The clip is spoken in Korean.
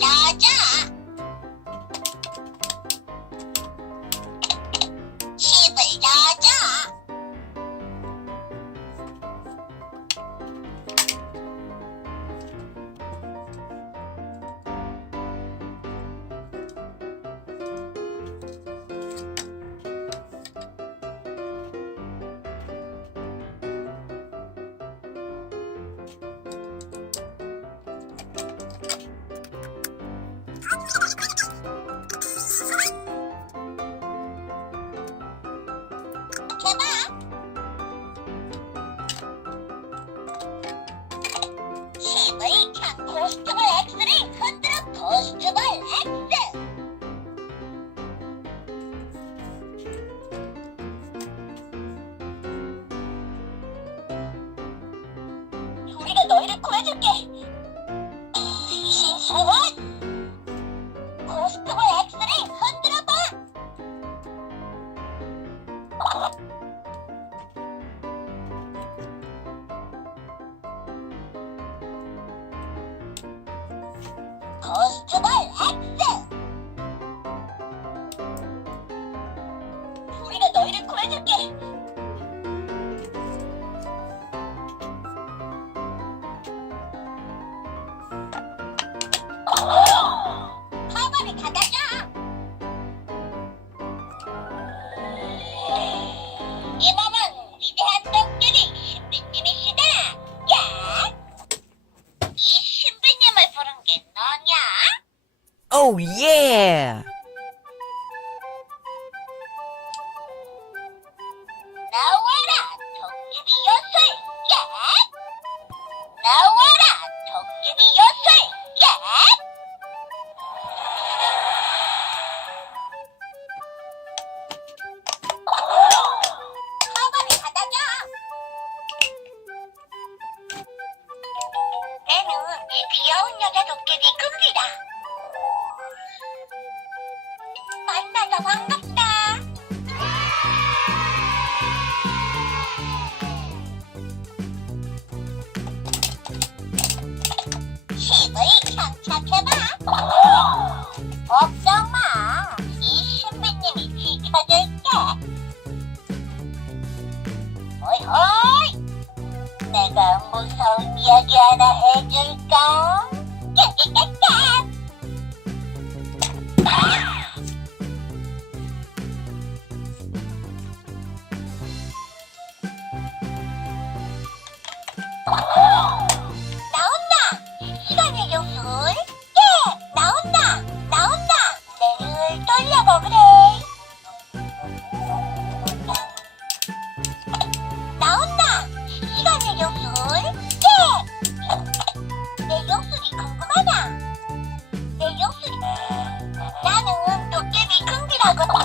넣어줘. 칩을 넣어줘. 칩을 찬 코스트볼 X를 흔들어 코스트볼 X. 우리가 너희를 구해줄게. 신수원 코스트볼 X를 흔들어봐. 코스트볼 X. 우리가 너희를 구해줄게. 가만히 가다줘. 이 몸은 위대한 도깨비 신비님이시다. 야! 이 신비님을 부른 게 너냐? Oh yeah! 나와라 도깨비 요술. 야! 나와라 도깨비 요술. 야! 가만히 가다줘. 나는 귀여운 여자 도깨비 금비다. 만나서 반갑다. 칩을 장착해봐. 걱정 마. 이 신비님이 지켜줄게. 호이호이. 내가 무서운 이야기 하나 해줄까? 깨깨깨깨. 나온다. 시간의 요술. 예, 나온다. 나온다. 내를 돌려보그래. 나온다. 시간의 요술. 예. 내 요술이 궁금하다. 내 요술이. 나는 도깨비 금비라고.